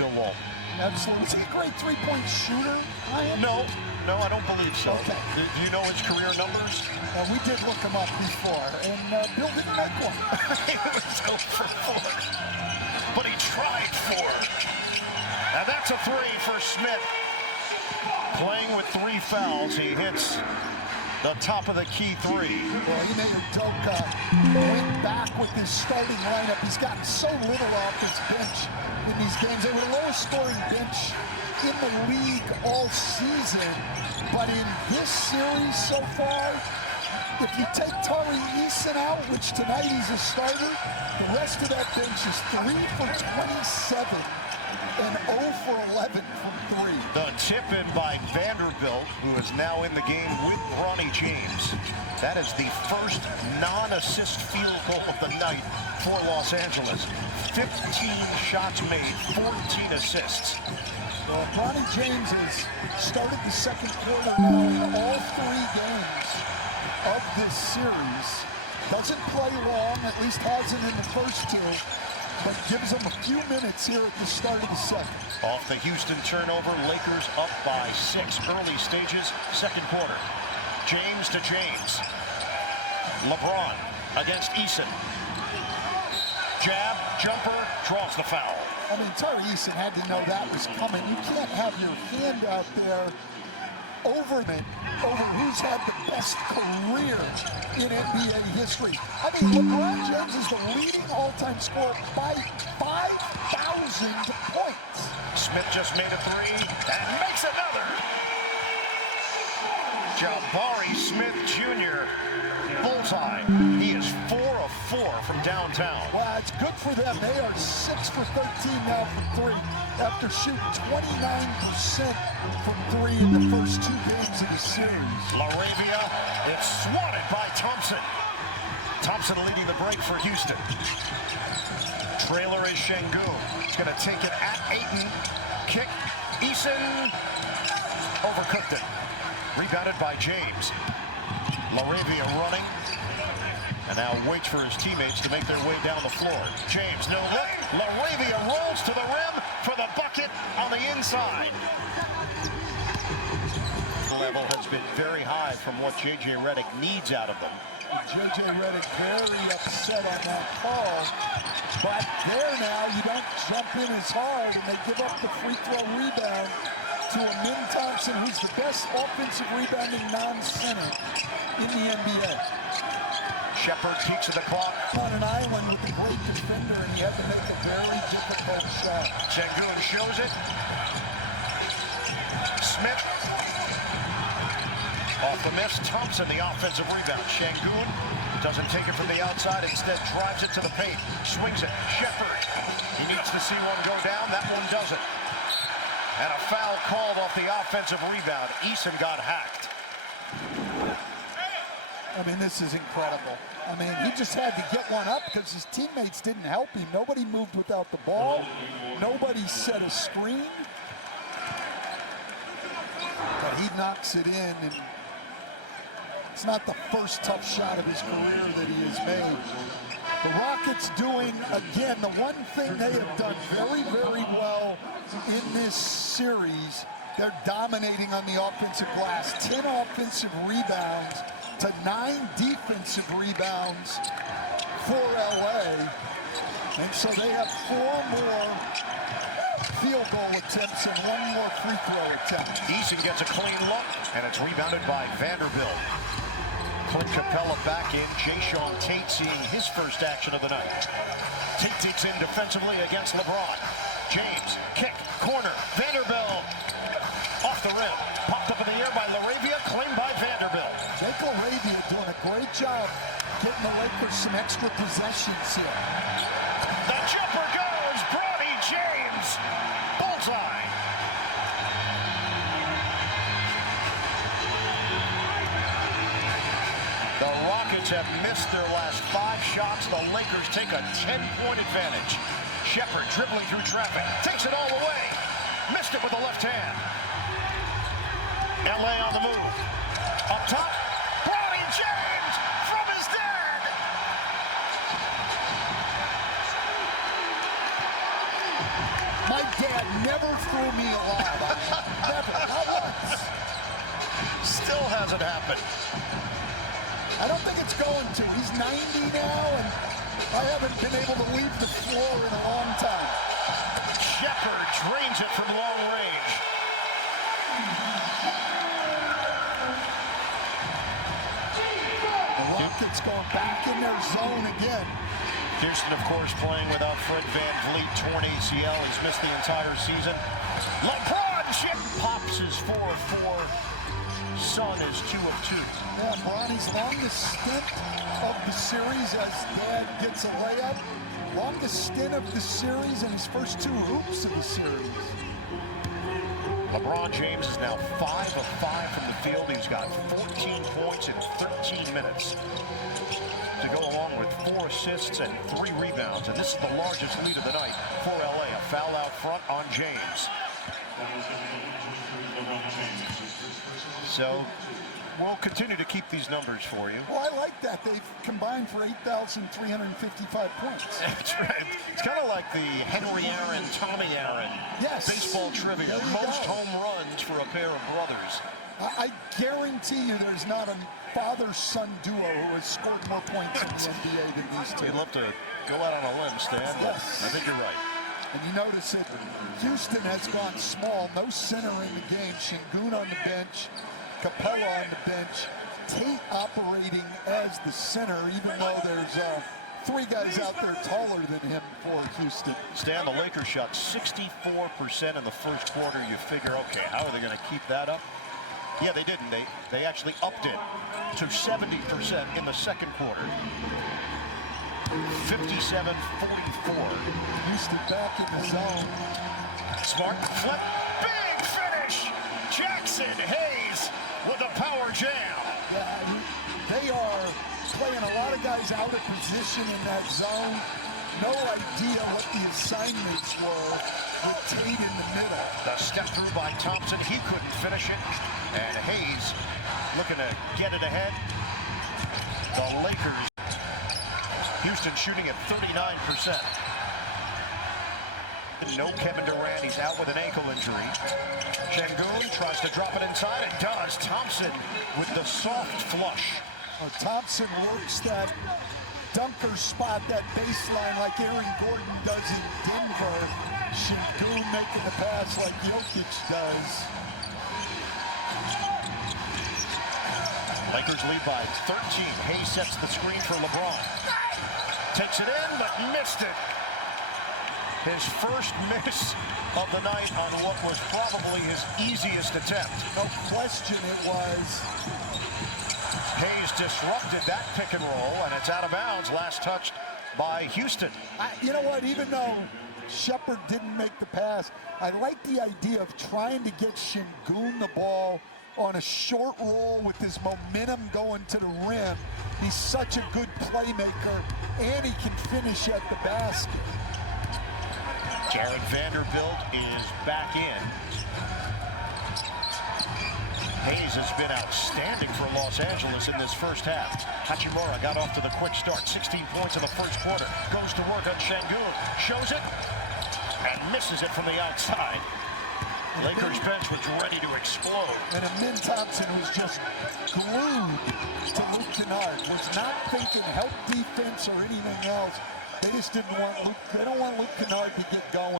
Bill Walton. Absolutely. Is he a great three-point shooter, Ryan? No, I don't believe so. Okay. Do you know his career numbers? We did look him up before, and Bill didn't make one. He was 0 for 4. But he tried 4. And that's a 3 for Smith. Playing with 3 fouls, he hits the top of the key 3. Well, Ime Udoka went back with his starting lineup. He's gotten so little off his bench in these games. They were the lowest scoring bench in the league all season. But in this series so far, if you take Tari Eason out, which tonight he's a starter, the rest of that bench is 3 for 27 and 0 for 11 from 3. The tip in by Vanderbilt, who is now in the game with Bronny James. That is the first non-assist field goal of the night for Los Angeles. 15 shots made, 14 assists. Well, Bronny James has started the second quarter now in all 3 games of this series. Doesn't play long, at least hasn't in the first 2, but gives them a few minutes here at the start of the second. Off the Houston turnover, Lakers up by 6 early stages, second quarter. James to James. LeBron against Eason. Jab, jumper, draws the foul. I mean, Tari Eason had to know that was coming. You can't have your hand out there over who's had the best career in NBA history. I mean, LeBron James is the leading all-time scorer by 5,000 points. Smith just made a 3 and makes another. Jabari Smith Jr. bullseye. He is 4 of 4 from downtown. Well, it's good for them. They are 6 for 13 now from 3 after shooting 29% from 3 in the first 2 games of the series. LaRavia, it's swatted by Thompson. Thompson leading the break for Houston. Trailer is Şengün. He's going to take it at Ayton. Kick. Eason overcooked it. Rebounded by James. LaRavia running. And now waits for his teammates to make their way down the floor. James, no look. LaRavia rolls to the rim for the bucket on the inside. Level has been very high from what J.J. Redick needs out of them. J.J. Redick very upset on that call. But there now, you don't jump in as hard, and they give up the free throw rebound to Amin Thompson, who's the best offensive rebounding non-center in the NBA. Shepherd peeks at the clock. On an island with a great defender, and he had to make a very difficult shot. Şengün shows it. Smith. Off the miss. Thompson, the offensive rebound. Şengün doesn't take it from the outside. Instead, drives it to the paint. Swings it. Shepherd. He needs to see one go down. That one doesn't. And a foul called off the offensive rebound. Eason got hacked. I mean, this is incredible. I mean, he just had to get one up because his teammates didn't help him. Nobody moved without the ball. Nobody set a screen. But he knocks it in, and it's not the first tough shot of his career that he has made. The Rockets doing, again, the one thing they have done very, very well in this series, they're dominating on the offensive glass. 10 offensive rebounds to 9 defensive rebounds for LA. And so they have 4 more field goal attempts and 1 more free throw attempt. Eason gets a clean look, and it's rebounded by Vanderbilt. Clint Capella back in. Jayshawn Tate seeing his first action of the night. Tate takes in defensively against LeBron. James, kick, corner, Vanderbilt. Off the rim. Popped up in the air by LaRavia, claimed by Vanderbilt. Jake LaRavia doing a great job getting the Lakers some extra possessions here. The jumper goes, Bronny James. Bullseye. The Rockets have missed their last 5 shots. The Lakers take a 10-point advantage. Shepherd dribbling through traffic. Takes it all the way. Missed it with the left hand. LA on the move. Up top. Bronny James from his dead. My dad God never threw me a lob. Never. Not once. Still hasn't happened. I don't think it's going to. He's 90 now, and I haven't been able to leave the floor in a long time. Shepard drains it from long range. The Rockets going back in their zone again. Houston, of course, playing without Fred VanVleet, torn ACL. He's missed the entire season. LeBron pops his 4 of 4. Son is 2 of 2. Yeah, Bronny's longest stint of the series as Dad gets a layup. Longest stint of the series and his first 2 hoops of the series. LeBron James is now 5 of 5 from the field. He's got 14 points in 13 minutes to go along with 4 assists and 3 rebounds. And this is the largest lead of the night for LA. A foul out front on James. So we'll continue to keep these numbers for you. Well, I like that. They've combined for 8,355 points. That's right. It's kind of like the Henry Aaron, Tommy Aaron baseball trivia. Most home runs for a pair of brothers. I guarantee you there's not a father-son duo who has scored more points in the NBA than these two. You'd love to go out on a limb, Stan. Yes. I think you're right. And you notice that Houston has gone small. No center in the game. Şengün on the bench. Capella on the bench. Tate operating as the center, even though there's 3 guys out there taller than him for Houston. Stan, the Lakers shot 64% in the first quarter. You figure, okay, how are they going to keep that up? Yeah, they didn't. They actually upped it to 70% in the second quarter. 57-44. Houston back in the zone. Smart flip. Big finish. Jackson Hayes with a power jam. Yeah, they are playing a lot of guys out of position in that zone. No idea what the assignments were with Tate in the middle. The step through by Thompson. He couldn't finish it. And Hayes looking to get it ahead. The Lakers. Houston shooting at 39%. No Kevin Durant. He's out with an ankle injury. Şengün tries to drop it inside and does. Thompson with the soft flush. Thompson works that dunker spot, that baseline like Aaron Gordon does in Denver. Şengün making the pass like Jokic does. Lakers lead by 13. Hayes sets the screen for LeBron. Takes it in, but missed it. His first miss of the night on what was probably his easiest attempt. No question it was. Hayes disrupted that pick and roll, and it's out of bounds. Last touched by Houston. You know what? Even though Shepard didn't make the pass, I like the idea of trying to get Şengün the ball on a short roll with his momentum going to the rim. He's such a good playmaker, and he can finish at the basket. Jared Vanderbilt is back in. Hayes has been outstanding for Los Angeles in this first half. Hachimura got off to the quick start. 16 points in the first quarter. Goes to work on Şengün. Shows it and misses it from the outside. Lakers bench was ready to explode. And Amin Thompson was just glued to Luke Kennard. Was not thinking help defense or anything else. They just didn't want Luke. They don't want Luke Kennard to get going.